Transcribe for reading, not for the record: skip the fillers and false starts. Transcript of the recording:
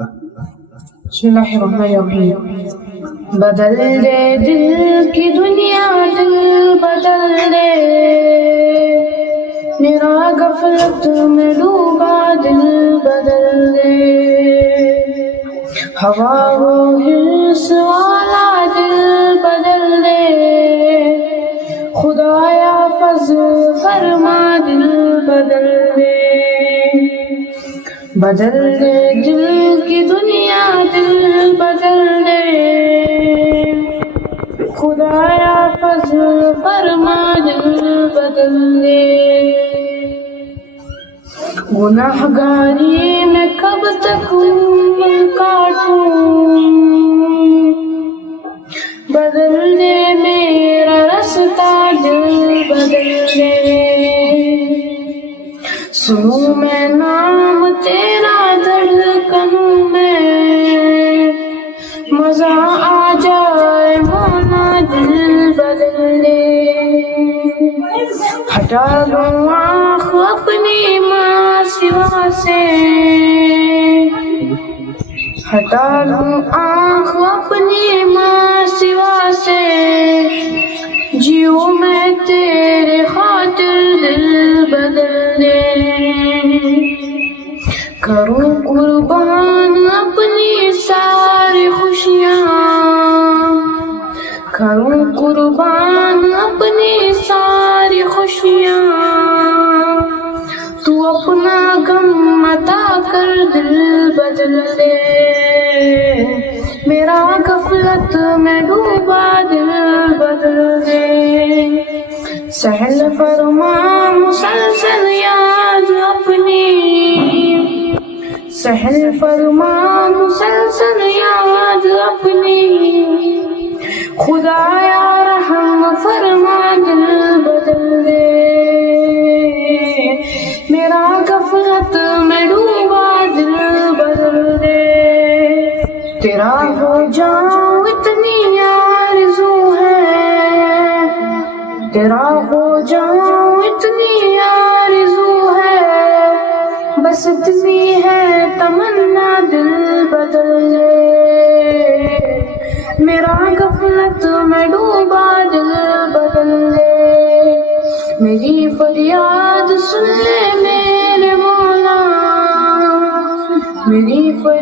بسم اللہ الرحمن الرحیم۔ بدل دے دل کی دنیا، دل بدل دے، میرا غفلت میں ڈوبا دل بدل دے، ہوا و حرص والا دل بدل دے، خدایا فضل فرما دل بدل دے، بدل دے دل کی دنیا دل بدل دے، خدایا فضل فرما دل بدل دے، گناہ گاری میں کب تک عمر کاٹوں، بدل دے میرا رستہ دل بدل دے، سنوں میں نام تیرا دھڑکنوں میں، مزہ آ جائے مولا دل بدل دے، ہٹا لوں آنکھ اپنی ماں سوا سے، ہٹا لوں آنکھ اپنی ماں سوا سے، جیوں میں تیرے خاطر دل بدل دے، کروں قربان اپنی ساری خوشیاں، کروں قربان اپنی ساری خوشیاں، تو اپنا غم عطا کر دل بدل دے، میرا غفلت میں ڈوبا دل بدل دے، سہل فرما مسلسل یاد اپنی، سہل فرما مسلسل یاد اپنی، خدایا رحم فرما دل بدل دے، میرا غفلت میں ڈوبا دل بدل دے، تیرا ہو جاؤں اتنی آرزو ہے، تیرا ہو جاؤں اتنی آرزو ہے، بس اتنی ہے تمنا دل بدل دے، میرا غفلت میں ڈوبا دل بدل دے، میری فریاد سن لے میرے مولا، میری فریاد